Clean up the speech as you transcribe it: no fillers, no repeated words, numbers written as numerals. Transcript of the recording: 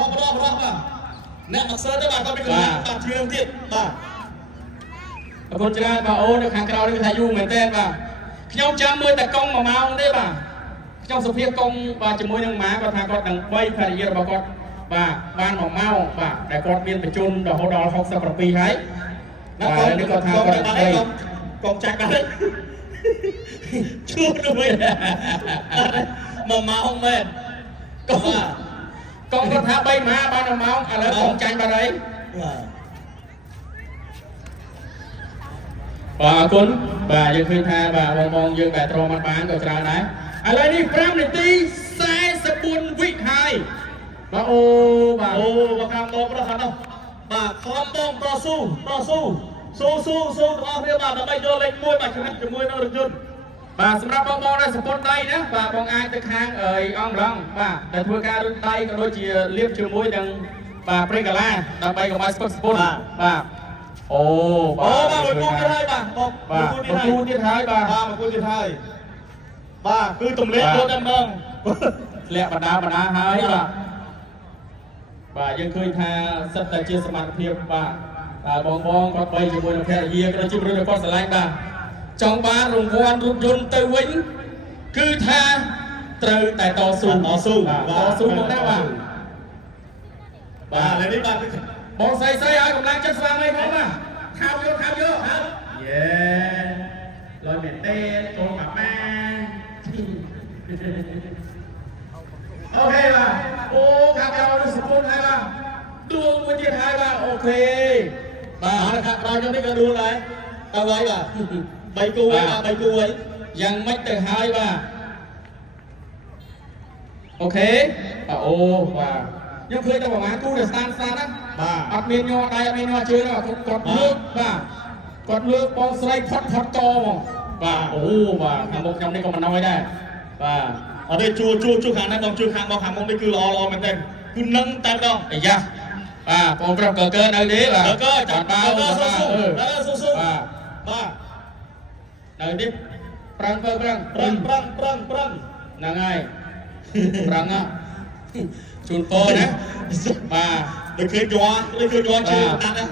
บ่អ្នកមកសើទៅបាទគាត់មានកម្លាំងបាទជឿទៀតបាទអរគុណច្រើនបាទអូនៅខាងក្រៅនេះថាយូរមែនតើបាទខ្ញុំចាំមើលតែកង់1ម៉ោងទេបាទខ្ញុំសុភាកង់បាទជាមួយនឹងម៉ាគាត់ថាគាត់នឹង3ភរិយារបស់គាត់បាទបាន1ម៉ោងបាទតែគាត់មានបញ្ជនរហូតដល់67ហើយបាទនេះគាត់ថាគាត់កង់ចាច់បាទជួបទៅវិញ1ម៉ោងមែនកង់គាត់ថា3ម៉ាបាន1ម៉ោងឥឡូវកង់ចាញ់បាត់ហើយបាទអរគុណបាទយើងឃើញថាបាទបងយើងបែរត្រមកបានក៏ច្រើនដែរឥឡូវនេះ5នាទី44វិហើយបាទអូបាទខាងបងប្រហែលនោះបាទខំបងតស៊ូទាំងអស់គ្នាបាទដើម្បីយកលេខ1បាទជាមួយនឹងរថយន្តបាទសម្រាប់បងដែលសពុនដៃណាបាទបងអាចទៅខាងអង្គឡងបាទតែធ្វើការរត់ដៃក៏ដូចជាលាបជាមួយនឹងបាទប្រេងកាឡាដើម្បីកុំឲ្យស្ពឹកស្ពុនបាទអូបាទមួយគូទៀតហើយបាទមួយគូទៀតហើយបាទមួយគូទៀតហើយបាទគឺទម្លាក់រត់តែម្ដងធ្លាក់បណ្ដាហើយបាទយើងឃើញថាសិតតែជាសមត្ថភាពបាទបងគាត់បីជាមួយនឹងភរិយាក៏ដូចជាមនុស្សដែលគាត់ស្រឡាញ់បាទចង់បានរង្វាន់រថយន្តទៅវិញគឺថាត្រូវតែតស៊ូមកណាបាទឥឡូវនេះបាទបងស្រីឲ្យកម្លាំងចិត្តស្វាមីផងបាទខោយកយេលយមែនទេចូលមកម៉ាអូខេបាទអូខាងក្រៅនេះសពុនហើយបាទដួលមួយទៀតហើយបាទអូខេបាទខាងក្រៅខ្ញុំនេះក៏ដួលដែរទៅហើយបាទ3គូហើយយ៉ាងម៉េចទៅហើយបាទអូខេបាទអូបាទខ្ញុំឃើញតែប្រហែលគូដែលស្តានណាបាទអត់មានញ័រដៃអត់មានញ័រជើងទេគាត់លើកបាទគាត់លើកបងស្រីផុតកហ្មងបាទអូបាទខាងមុខខ្ញុំនេះក៏មិនណយដែរបាទអត់ទេជួខាងណាបងជួខាងបងខាងមុខនេះគឺល្អមែនទេគឺនឹងតែម្ដងអាយ៉ាបាទបងប្រុសកើនៅទេបាទកើចាំបោស៊ូបាទនៅនេះប្រឹងហ្នឹងហើយប្រឹងជូនពរណាបាទដូចឃើញយ័រជឿតាត់ណា